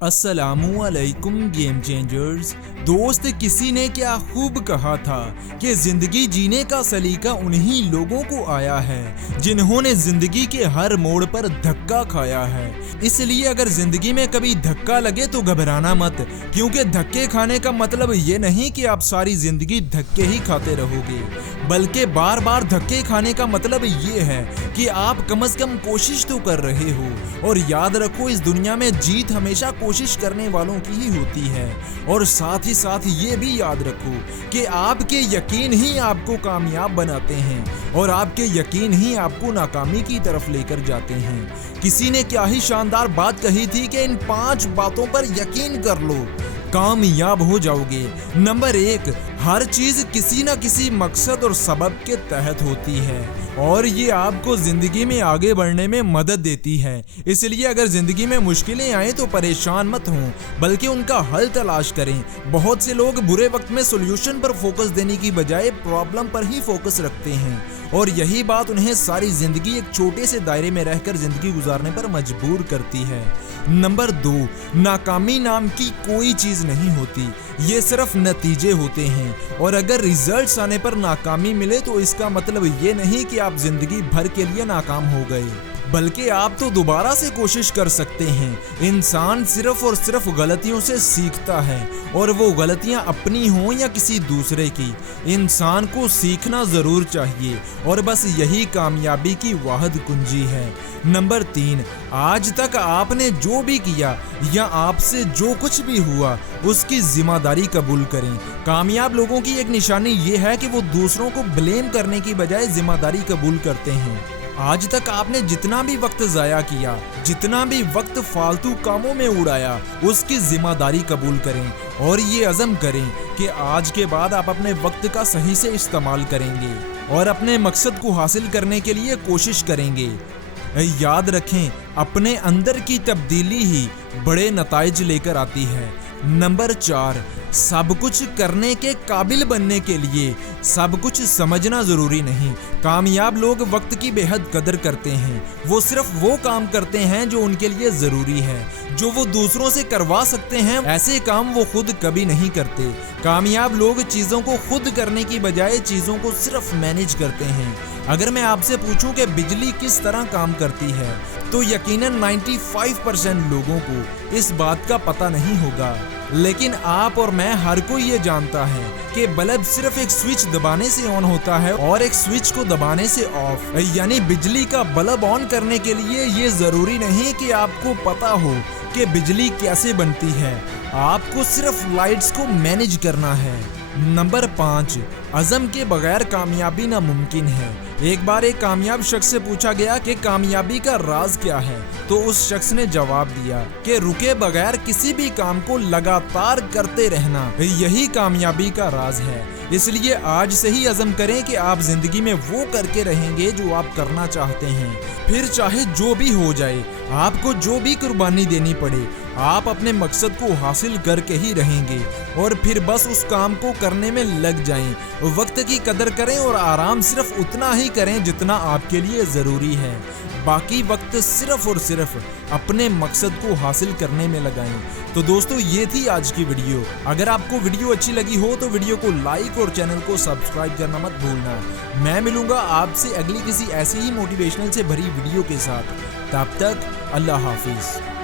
अस्सलामुअलैकुम game changers. दोस्त, किसी ने क्या खूब कहा था कि जिंदगी जीने का सलीका उन्हीं लोगों को आया है जिन्होंने जिंदगी के हर मोड़ पर धक्का खाया है। इसलिए अगर जिंदगी में कभी धक्का लगे तो घबराना मत, क्योंकि धक्के खाने का मतलब ये नहीं कि आप सारी जिंदगी धक्के ही खाते रहोगे, बल्कि बार बार धक्के खाने का मतलब ये है कि आप कम से कम कोशिश तो कर रहे हो। और याद रखो, इस दुनिया में जीत हमेशा कोशिश करने वालों की ही होती है। और साथ ही साथ ये भी याद रखो कि आपके यकीन ही आपको कामयाब बनाते हैं और आपके यकीन ही आपको नाकामी की तरफ लेकर जाते हैं। किसी ने क्या ही शानदार बात कही थी कि इन 5 बातों पर यकीन कर लो, कामयाब हो जाओगे। नंबर 1, हर चीज किसी न किसी मकसद और सबब के तहत होती है और ये आपको जिंदगी में आगे बढ़ने में मदद देती है। इसलिए अगर जिंदगी में मुश्किलें आए तो परेशान मत हों, बल्कि उनका हल तलाश करें। बहुत से लोग बुरे वक्त में सॉल्यूशन पर फोकस देने की बजाय प्रॉब्लम पर ही फोकस रखते हैं और यही बात उन्हें सारी जिंदगी एक छोटे से दायरे में रहकर जिंदगी गुजारने पर मजबूर करती है। नंबर 2, नाकामी नाम की कोई चीज नहीं होती, ये सिर्फ नतीजे होते हैं। और अगर रिजल्ट्स आने पर नाकामी मिले तो इसका मतलब ये नहीं कि आप जिंदगी भर के लिए नाकाम हो गए, बल्कि आप तो दोबारा से कोशिश कर सकते हैं। इंसान सिर्फ और सिर्फ गलतियों से सीखता है, और वो गलतियां अपनी हों या किसी दूसरे की, इंसान को सीखना जरूर चाहिए और बस यही कामयाबी की वाहिद कुंजी है। नंबर 3, आज तक आपने जो भी किया या आपसे जो कुछ भी हुआ उसकी जिम्मेदारी कबूल करें। कामयाब लोगों की एक निशानी ये है कि वो दूसरों को ब्लेम करने की बजाय जिम्मेदारी कबूल करते हैं। आज तक आपने जितना भी वक्त जाया किया, जितना भी वक्त फालतू कामों में उड़ाया, उसकी जिम्मेदारी कबूल करें और ये अज़म करें कि आज के बाद आप अपने वक्त का सही से इस्तेमाल करेंगे और अपने मकसद को हासिल करने के लिए कोशिश करेंगे। याद रखें, अपने अंदर की तब्दीली ही बड़े नताइज लेकर आती है। नंबर 4, सब कुछ करने के काबिल बनने के लिए सब कुछ समझना जरूरी नहीं। कामयाब लोग वक्त की बेहद कदर करते हैं। वो सिर्फ वो काम करते हैं जो उनके लिए जरूरी है, जो वो दूसरों से करवा सकते हैं। ऐसे काम वो खुद कभी नहीं करते। कामयाब लोग चीजों को खुद करने की बजाय चीजों को सिर्फ मैनेज करते हैं। अगर मैं आपसे पूछूं कि बिजली किस तरह काम करती है तो यकीनन 95% लोगों को इस बात का पता नहीं होगा, लेकिन आप और मैं हर कोई ये जानता है कि बल्ब सिर्फ एक स्विच दबाने से ऑन होता है और एक स्विच को दबाने से ऑफ। यानी बिजली का बल्ब ऑन करने के लिए ये जरूरी नहीं कि आपको पता हो कि बिजली कैसे बनती है, आपको सिर्फ लाइट्स को मैनेज करना है। नंबर 5, अज़म के बगैर कामयाबी नामुमकिन है। एक बार एक कामयाब शख्स से पूछा गया कि कामयाबी का राज क्या है, तो उस शख्स ने जवाब दिया कि रुके बगैर किसी भी काम को लगातार करते रहना, यही कामयाबी का राज है। इसलिए आज से ही अज़म करें कि आप जिंदगी में वो करके रहेंगे जो आप करना चाहते हैं, फिर चाहे जो भी हो जाए, आपको जो भी कुर्बानी देनी पड़े, आप अपने मकसद को हासिल करके ही रहेंगे और फिर बस उस काम को करने में लग जाएं। वक्त की कदर करें और आराम सिर्फ उतना ही करें जितना आपके लिए ज़रूरी है। बाकी वक्त सिर्फ और सिर्फ अपने मकसद को हासिल करने में लगाएं। तो दोस्तों, ये थी आज की वीडियो। अगर आपको वीडियो अच्छी लगी हो तो वीडियो को लाइक और चैनल को सब्सक्राइब करना मत भूलना। मैं मिलूंगा आपसे अगली किसी ऐसी ही मोटिवेशनल से भरी वीडियो के साथ। तब तक अल्लाह हाफिज।